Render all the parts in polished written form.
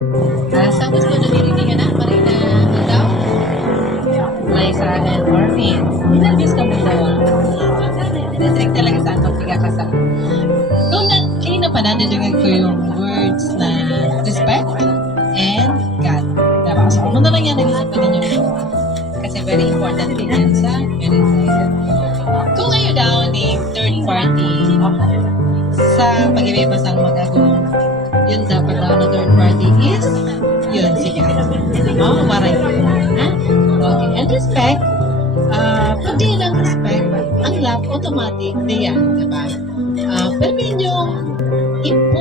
Saan gusto na nirinig na Marina daw? Liza and Marvin. Inabis ka mo daw. District talaga saan magpiga ka sa. Kung kanina pa nandiyan ko yung words na respect and God. Diba? So, ano na lang yan nag-isip ninyo? Kasi very important din yan sa marriage. Kung kayo daw ni third party sa pag-ibibasang mag-agong, yun dapat daw na third party is yun, sige. Oh, maray. Ha? Okay. And respect, pag di lang respect, ang love, automatic, di yan, diba? Pero yung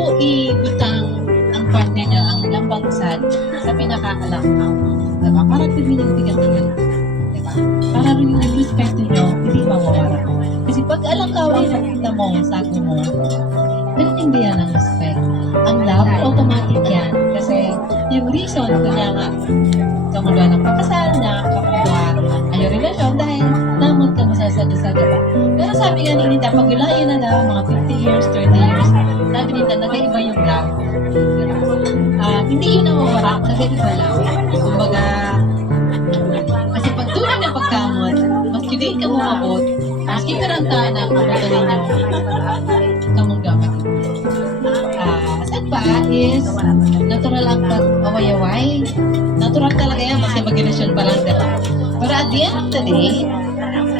ibutang ang partner niya, ang lambang sad, sa pinaka-alam mo. Diba? Para pinigtigan nila. Diba? Para rin yung respect niyo, hindi mawawala. Kasi pag alam ka, nakita mo, sago mo, hindi yan ang respect. Ang love, automatic yan. Kasi yung reason, kanya nga, kamuha ng pakasal na, kamuha ang relasyon dahil namon ka masasada-sada ba. Pero sabi nga ni Nita, pag yun na daw, mga 50 years, 30 years, sabi nita, nag-iba yung love. Hindi yun nawawala, nag-iba lang. Kumbaga, kasi pag tunay na pagkamot, mas hindi ka mumabot, maski karantaan na kumagaling nyo, kamong gamit. Pa is natural ang pag-away-away. Natural talaga yan, kasi mag-relasyon pa lang, diba? Pero at the end of the day,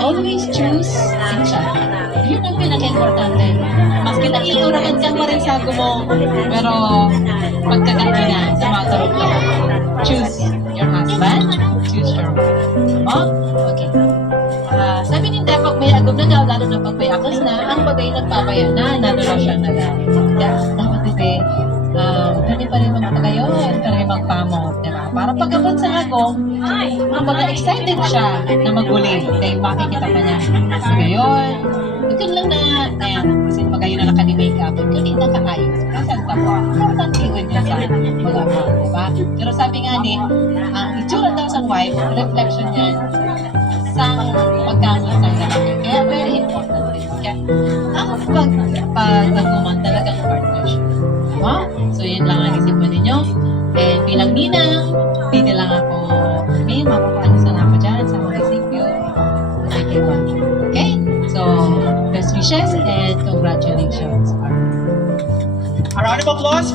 always choose each other. Yun ang pinaka-importante. Maski na iurakan kang marinsago mo, pero pagkaganti na sa mga tarot ka, choose your husband, choose your wife. Oh? Okay. Sabi ni Depok, may agom na daw, lalo na pag may akas na, ang bagay nagpapaya na, nanulasyon na daw. Dapat ito, pwede pa rin magpagayon, pwede rin magpamot, diba? Para pagkabot sa agong, ang baga excited siya na maguling, dahil makikita pa niya. So ngayon, ito lang na, ayan, kasi pagayon na naka-makeup, kundi na kakayos. Kasi ang tapo, important tingin niya sa mga mo, diba? Pero sabi nga ni, ang itsura daw sa wife, reflection niya sa pagkamot sa lalaki. Kaya very important rin. Kaya ang pag-aguman talagang partnership. Diba? So yun lang ang isipan ninyo. And bilang ninang, hindi lang ako may mapapaano sana ako dyan sa mga isipyo. Okay? So, best wishes and congratulations. A round of applause.